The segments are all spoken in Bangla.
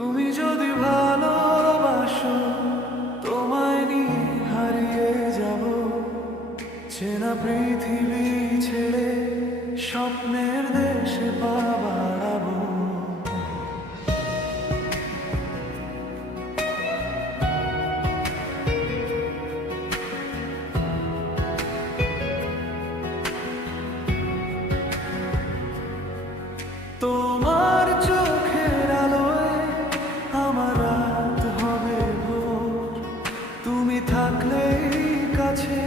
তুমি যদি ভালোবাসো তোমায় নিয়ে হারিয়ে যাব, চেনা পৃথিবী ছেড়ে স্বপ্নের দেশে পা বাড়াবো। তোমার চোখের আলোয় আমার রাত হবে ভোর, তুমি থাকলেই কাছে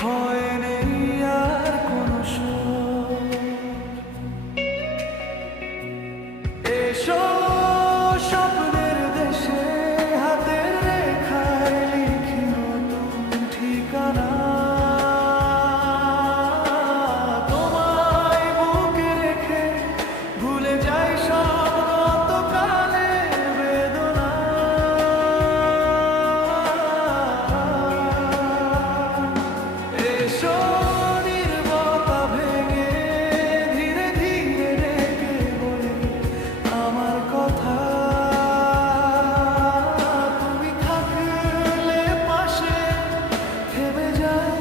ভয় নেই আর কোনো শোর। এসো স্বপ্নের দেশে হাতের রেখায় লিখি নতুন ঠিকানা। তোমায় বুকে রেখে ভুলে যাই সব গতকালের বেদনা। এসো নীরবতা ভেঙে ধীরে ধীরে ডেকে বলি আমার কথা। তুমি থাকলে পাশে থেমে যায়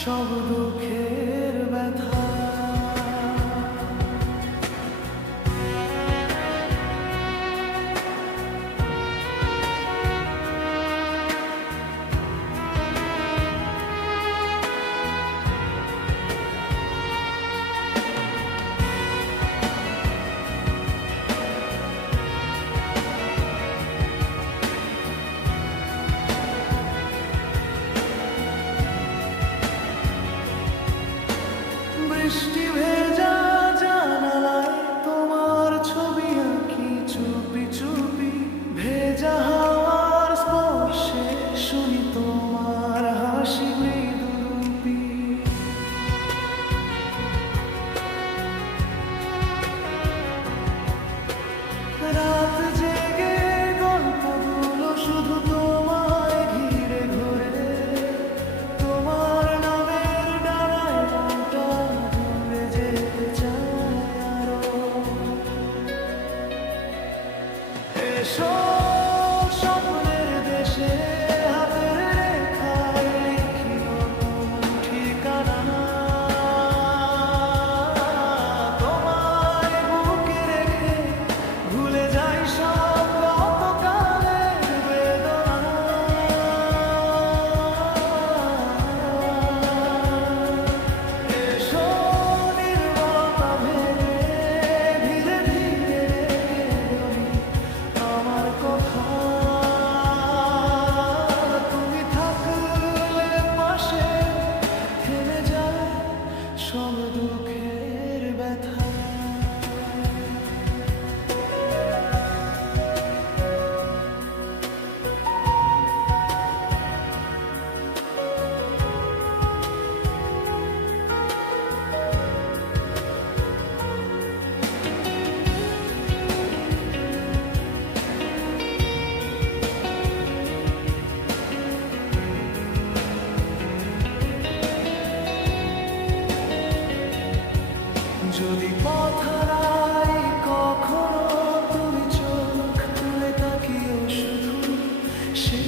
সব দুঃখের ব্যথা। বৃষ্টি ভেজা জানালায় তোমার ছবি আঁকি চুপি চুপি, ভেজা হাওয়ার স্পর্শে শুনি তোমার হাসি মৃদু রূপী। রাত জেগে গল্পগুলো শুধু তোমায় ঘিরে ঘুরে, তোমার নামের ডানায় মনটা উড়ে যেতে চায় আরো। এসো স্বপ্নের দেশে হাতের রেখায় লিখি নতুন ঠিকানা। তোমায় বুকে রেখে ভুলে যাই সব গতকালের বেদনা। এসো নীরবতা ভেঙে ধীরে ধীরে ডেকে বলি আমার কথা। তুমি থাকলে পাশে থেমে যায় সব দুঃখের ব্যথা। যদি পথ হারাই কখনো তুমি চোখ তুলে তাকিও শুধু সে